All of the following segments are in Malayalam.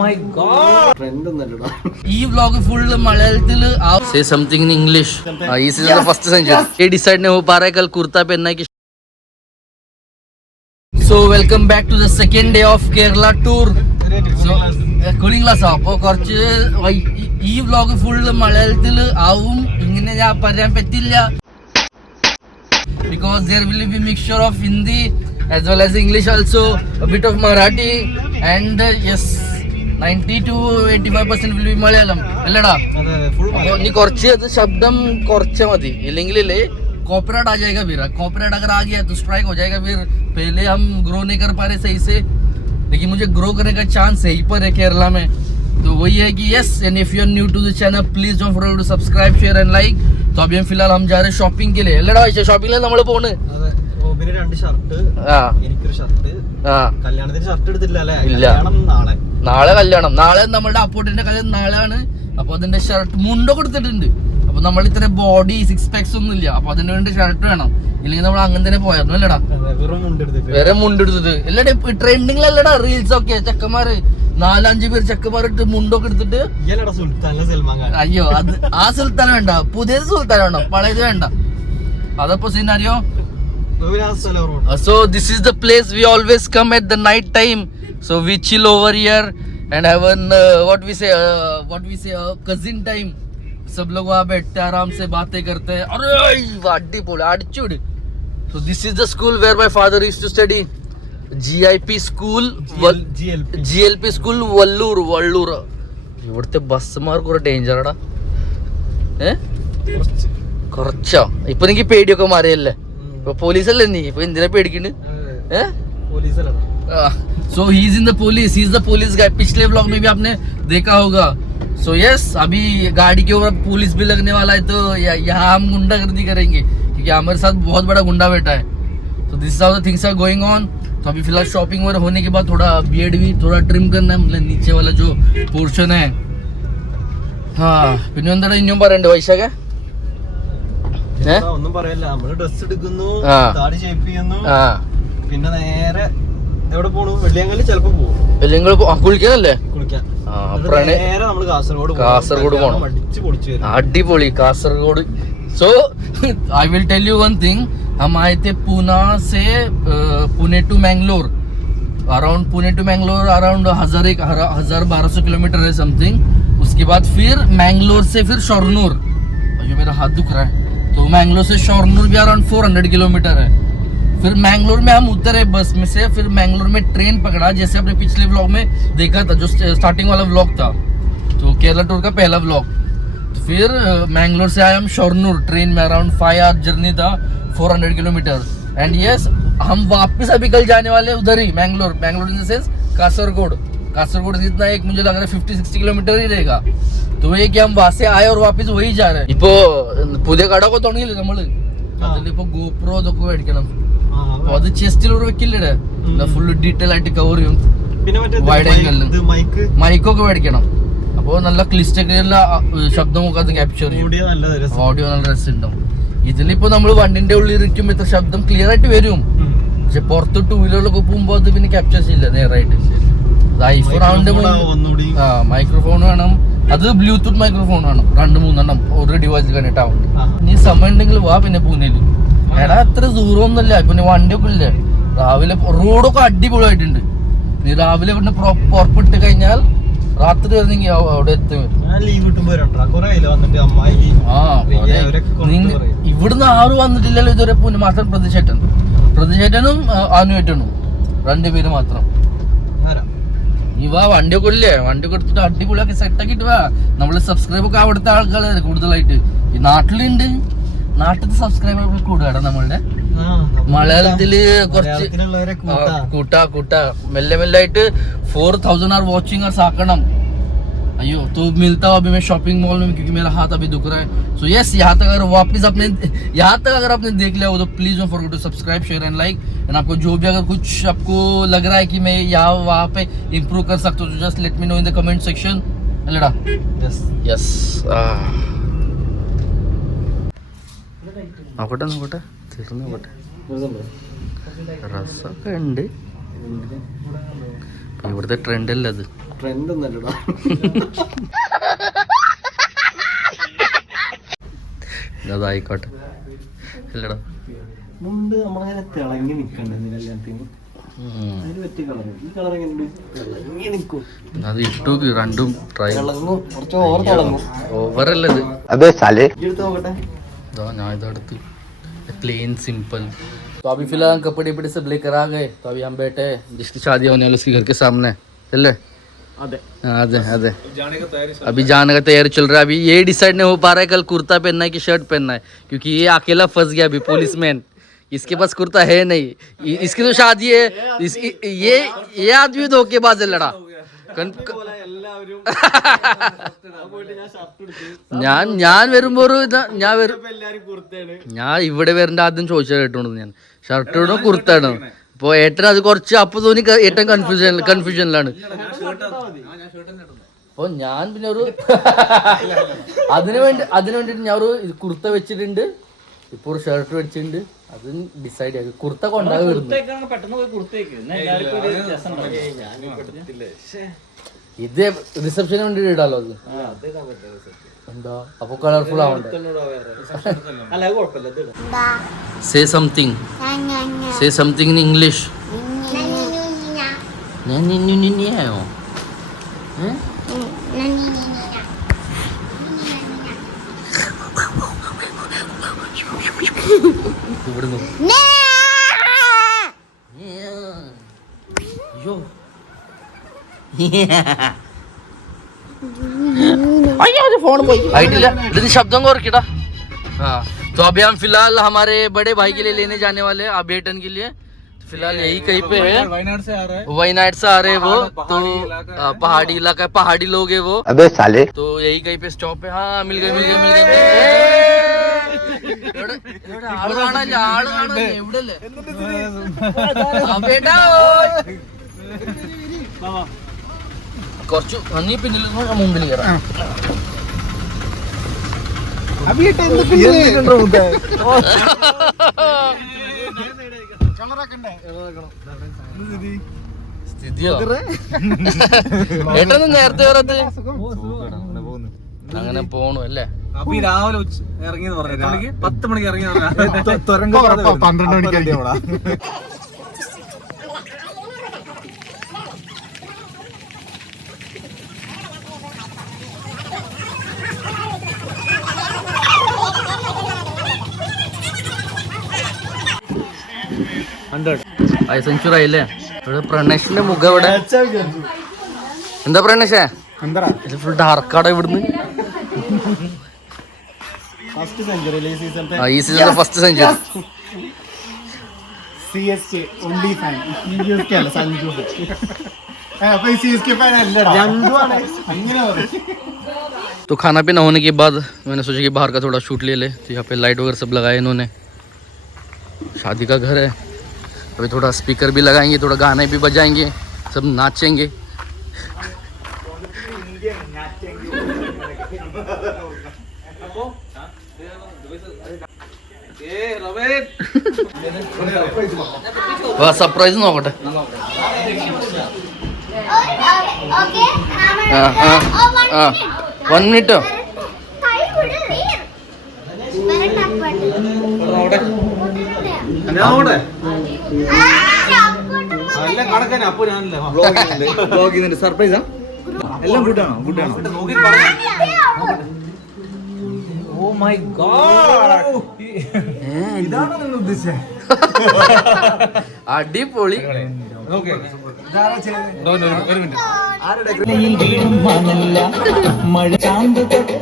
my god. Trend ഒന്നല്ലടാ. ഈ vlog full മലയാളത്തിൽ say something in English. ये season का first sentence. ये decide नहीं हो पा रहा है कल कुर्ता पहनना है कि. So welcome back to the second day of Kerala tour. So cooling class അപ്പോൾ കുറച്ച് ഈ vlog full മലയാളത്തിൽ ആവും. ഇങ്ങനെ ഞാൻ പറയാൻ പറ്റില്ല. Because there will be mixture of Hindi as well as English also, a bit of Marathi, and yes, 90 to 85% will be Malayalam. അല്ലടാ നീ കുറച്ച് അത് ശബ്ദം കുറച്ച് മതി, ഇല്ലെങ്കിലേ कॉपीराइट आ जाएगा फिर. कॉपीराइट अगर आ गया तो स्ट्राइक हो जाएगा. फिर पहले हम ग्रो नहीं कर पा रहे सही से, लेकिन मुझे ग्रो करने का चांस यहीं पर है केरला में. तो वही है कि yes, and if you are new to the channel please don't forget to subscribe share and like. तो अभी हम फिलहाल हम जा रहे हैं शॉपिंग के लिए. അല്ലടാ ഷോപ്പിംഗിൽ നമ്മൾ പോണ്. നാളെ കല്യാണം. നാളെ നമ്മളുടെ അപ്പോട്ടിന്റെ കല്യാണം നാളെയാണ്. അപ്പൊ അതിന്റെ ഷർട്ട് മുണ്ടൊക്കെ എടുത്തിട്ടുണ്ട്. അപ്പൊ നമ്മൾ ഇത്ര ബോഡി 6 packs ഒന്നും ഇല്ല. അപ്പൊ അതിന് വേണ്ടി ഷർട്ട് വേണം, ഇല്ലെങ്കിൽ നമ്മൾ അങ്ങനെ തന്നെ പോയായിരുന്നു. അല്ലടാ വേറെ മുണ്ടെടുത്തത് അല്ലടാ ട്രെൻഡിങ്ങിലല്ലടാ റീൽസ് ഒക്കെ. ചെക്കന്മാര് 4-5 പേര് ചെക്കന്മാരിട്ട് മുണ്ടൊക്കെ എടുത്തിട്ട്. അയ്യോ അത് ആ സുൽത്താൻ വേണ്ട, പുതിയത് സുൽത്താൻ വേണം, പഴയത് വേണ്ട. അതപ്പോ scenario. So this is the place we always come at the night time. So we chill over here and have an what we say cousin time. सब लोग वहाँ बैठते हैं, आराम से बातें करते हैं. अरे वाडी बोले attitude. So this is the school where my father used to study. GIP school, GLP school, Vallur. ഇവിടുത്തെ ബസ്സുമാർ കുറെ ഡേഞ്ചർ ആടാ. കുറച്ചോ ഇപ്പൊ എനിക്ക് പേടിയൊക്കെ മാറിയല്ലേ. ഇപ്പൊ പോലീസല്ലേ നീ, ഇപ്പൊ എന്തിനാ പേടിക്കണ്? So he is in the police, he is the police guy. पिछले vlog में भी आपने देखा होगा. So yes, अभी गाड़ी के ऊपर पुलिस भी लगने वाला है. तो यहाँ हम गुंडागर्दी करेंगे क्योंकि हमारे साथ बहुत बड़ा गुंडा बैठा है. So this is how the things are going on. तो अभी फिलहाल शॉपिंग वगैरह होने के बाद थोड़ा बियर्ड भी थोड़ा ट्रिम करना है, मतलब नीचे वाला जो पोर्शन है. हाँ പിന്നെ എന്താണ് ഇനിയും പറയണ്ടേ വൈശാഖ? ഒന്നും പറയല്ല, നമ്മള് ഡ്രസ് എടുക്കുന്നു, താടി ഷേപ്പ് ചെയ്യുന്നു, പിന്നെ നേരെ എവിടെ പോണു? വെള്ളിയങ്കല് ചിലപ്പോ പോകും. വെള്ളിയങ്കൽ കുളിക്കാനല്ലേ? കുളിക്കാൻ നേരെ നമ്മള് കാസർഗോഡ് പോണം. അടിപൊളി Kasaragod. So I will tell you one thing. हम आए थे पूना से Pune to Mangalore. Around Pune to Mangalore around 1200 kilometre है समथिंग. उसके बाद फिर मैंगलोर से फिर शोरनूर. अयो मेरा हाथ दुख रहा है. तो मैंगलोर से शोरनूर भी अराउंड 400 किलोमीटर है. फिर मैंगलोर में हम उतरे बस में से, फिर मैंगलोर में ट्रेन पकड़ा, जैसे आपने पिछले व्लॉग में देखा था, जो स्टार्टिंग वाला व्लॉग था, तो केरला टूर का पहला व्लॉग. तो फिर मैंगलोर से आए हम शोरनूर ट्रेन में. अराउंड 5 hour जर्नी था, 400 किलोमीटर. एंड यस, हम वापस अभी कल जाने वाले उधर ही Mangalore in the sense Kasaragod से इतना एक मुझे लग रहा है 50-60 किलोमीटर ही रहेगा. तो ये कि हम वहां से आए और वापस वही जा रहे हैं. ഇപ്പോ പുതിയ കടയൊക്കെ തുടങ്ങിയില്ലേ നമ്മള്, അതിലിപ്പോ ഗോപ്രോ ഇതൊക്കെ മേടിക്കണം. അപ്പൊ അത് ചെസ്റ്റിലൂടെ വെക്കില്ലേ, ഫുള്ള് ഡീറ്റെയിൽ ആയിട്ട് കവർ ചെയ്യും. വൈഡ് ആംഗിളിൽ മൈക്കൊക്കെ മേടിക്കണം. അപ്പൊ നല്ല ക്ലിസ്റ്റൊക്കെയുള്ള ശബ്ദമൊക്കെ അത് ക്യാപ്ചർ ചെയ്യും. ഓഡിയോ നല്ല രസമുണ്ടാവും. ഇതിലിപ്പോ നമ്മൾ വണ്ടിന്റെ ഉള്ളിൽ ഇരിക്കുമ്പോ ഇത്ര ശബ്ദം ക്ലിയർ ആയിട്ട് വരും, പക്ഷെ പുറത്ത് 2 വീലറിലൊക്കെ പോകുമ്പോ അത് പിന്നെ ക്യാപ്ചർ ചെയ്യില്ല നേരായിട്ട്. ഐഫോൺ ആവുമ്പോ മൈക്രോഫോൺ വേണം, അത് ബ്ലൂടൂത്ത് മൈക്രോഫോൺ വേണം, 2-3 ഒരു ഡിവൈസിൽ കണ്ടിട്ട് ആവുന്നുണ്ട്. ഇനി സമയം ഉണ്ടെങ്കിൽ വാ പിന്നെ പൂനെയിൽ. എടാ അത്ര ദൂരമൊന്നുമല്ല, പിന്നെ വണ്ടിയൊക്കെ ഇല്ലേ. രാവിലെ റോഡൊക്കെ അടിപൊളിയായിട്ടുണ്ട്. നീ രാവിലെ ഇവിടെ പുറപ്പെട്ട് കഴിഞ്ഞാൽ രാത്രി വരുന്നെങ്കിൽ അവിടെ എത്തും. ഇവിടുന്ന് ആരും വന്നിട്ടില്ലല്ലോ ഇതുവരെ പൂനെ. മാത്രം പ്രതിഷേധനും ആനുവേറ്റനും 2 പേര് മാത്രം. നീ വാ, വണ്ടിയൊക്കെ ഇല്ലേ, വണ്ടിയൊക്കെ എടുത്തിട്ട് അടിപൊളിയാക്കി സെറ്റാക്കിട്ട് വാ. നമ്മള് സബ്സ്ക്രൈബ് ഒക്കെ അവിടുത്തെ ആൾക്കാർ കൂടുതലായിട്ട് ഈ നാട്ടിലുണ്ട്. നാട്ടിലത്തെ സബ്സ്ക്രൈബർ കൂടുകയാണ് നമ്മളുടെ. മലയാളത്തില് കുറച്ച് കൂട്ടാ മെല്ലെ ആയിട്ട് 4000 आवर वॉचिंग आवर्स आकड़म. अयो तो मिलता हूँ अभी मैं शॉपिंग मॉल में, क्योंकि मेरा हाथ अभी दुख रहा है. सो यस, यहाँ तक अगर आपने देख लिया हो तो please don't forget to subscribe share and like. And आपको जो भी अगर कुछ आपको लग रहा है कि मैं यहाँ वहाँ पे इम्प्रूव कर सकता हूँ, तो just let me know in the comment section. Allah yes നോക്കട്ടെ തീർന്നു നോക്കട്ടെ. രസമൊക്കെ ഉണ്ട്. ഇവിടുത്തെ ട്രെൻഡല്ലേ അത്. ട്രെൻഡ് ഒന്നല്ലടാ. അതായിക്കോട്ടെ അല്ലടാ. മുണ്ട് നമ്മളങ്ങനെ തിളങ്ങി നിക്കണ്ടെന്ന് എല്ലാത്തിനും. അതിന് പറ്റിയ കളർ. ഈ കളർ എങ്ങനെ തിളങ്ങി നിക്കും? അത് ഇട്ടു രണ്ടും ട്രൈ. തിളങ്ങും, കുറച്ച് ഓവർ തിളങ്ങും. ഓവറല്ലത്. അതെ സാലേ എടുത്ത് നോക്കട്ടെ. ഞാൻ ഇതെടുത്ത് प्लेन सिंपल. तो अभी फिलहाल कपड़े वपड़े सब लेकर आ गए. तो अभी हम बैठे जिसकी शादी होने वाली उसके घर के सामने. चल अदे अदे अभी जाने का तैयारी चल रहा है. अभी ये डिसाइड नहीं हो पा रहा है कल कुर्ता पहनना है कि शर्ट पहनना है, क्योंकि ये अकेला फंस गया अभी पुलिसमैन. इसके पास कुर्ता है नहीं. इसकी तो शादी है. ये आदमी धोखेबाज है लड़ा. ഞാൻ വരുമ്പോ ഞാൻ ഇവിടെ വരേണ്ട ആദ്യം ചോദിച്ചാൽ കേട്ടോണ്ട് ഞാൻ ഷർട്ട് ഇടണോ കുർത്ത ഇടണോ. അപ്പൊ ഏട്ടൻ അത് കുറച്ച് അപ്പൊ തോന്നി ഏട്ടൻ കൺഫ്യൂഷനിലാണ്. അപ്പൊ ഞാൻ പിന്നെ ഒരു അതിനു വേണ്ടിട്ട് ഞാൻ ഒരു കുർത്ത വെച്ചിട്ടുണ്ട്, ഇപ്പൊ ഒരു ഷർട്ട് വെച്ചിട്ടുണ്ട്. അത് ഡിസൈഡ് ആക്കി കുർത്ത കൊണ്ടാകും. ഇത് റിസപ്ഷന് വേണ്ടിട്ട് ഇടാലോ. അത് എന്താ അപ്പൊ കളർഫുൾ ആവണ്ടേ. Say something in English. ആയോ ഇവിടുന്ന് फोन इतनी शब्दों को रखा. हाँ तो अभी हम फिलहाल हमारे बड़े भाई के लिए लेने जाने वाले हैं अबेटन के लिए. तो फिलहाल यही कहीं पे है. वायनाड से आ रहे हैं वो. तो पहाड़ी इलाका, पहाड़ी लोग है वो. अबे साले. तो यही कहीं पे स्टॉप है. हाँ मिल गए. കുറച്ചു നീ പിന്നിൽ മുമ്പിൽ കയറാം. സ്ഥിതിയോ ഏട്ടൊന്നും നേരത്തെ കയറത്ത് അങ്ങനെ പോണു അല്ലേ. രാവിലെ ഇറങ്ങിയെന്ന് പറഞ്ഞു 10 മണിക്ക് ഇറങ്ങി 12 മണിക്ക്. സെഞ്ചുറി ആയില്ലേ. ഇവിടെ പ്രണേഷിന്റെ മുഖം ഇവിടെ എന്താ പ്രണേഷേ ഫുൾ ഡാർക്കാടോ ഇവിടുന്ന്. ഈ സീസണിലെ ഫസ്റ്റ് സെഞ്ചുറി. तो खाना पीना होने के बाद मैंने सोचा कि बाहर का थोड़ा शूट ले ले. तो यहाँ पे लाइट वगैरह सब लगाए इन्होंने. शादी का घर है. अभी थोड़ा स्पीकर भी लगाएंगे, थोड़ा गाने भी बजाएंगे, सब नाचेंगे. സർപ്രൈസ് നോക്കട്ടെ. ആ 1 മിനിറ്റോ. സർപ്രൈസാ എല്ലാം ഗുഡാണോ? ഓ മൈ ഗോഡ്, ഇതാണോ നിങ്ങൾ ഉദ്ദേശിച്ചത്? അടിപൊളി. മഴ ചാന്ത് തൊട്ട്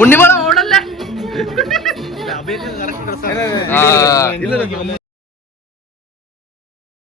ഉണ്ണിമോളെ ഓടല്ലേ.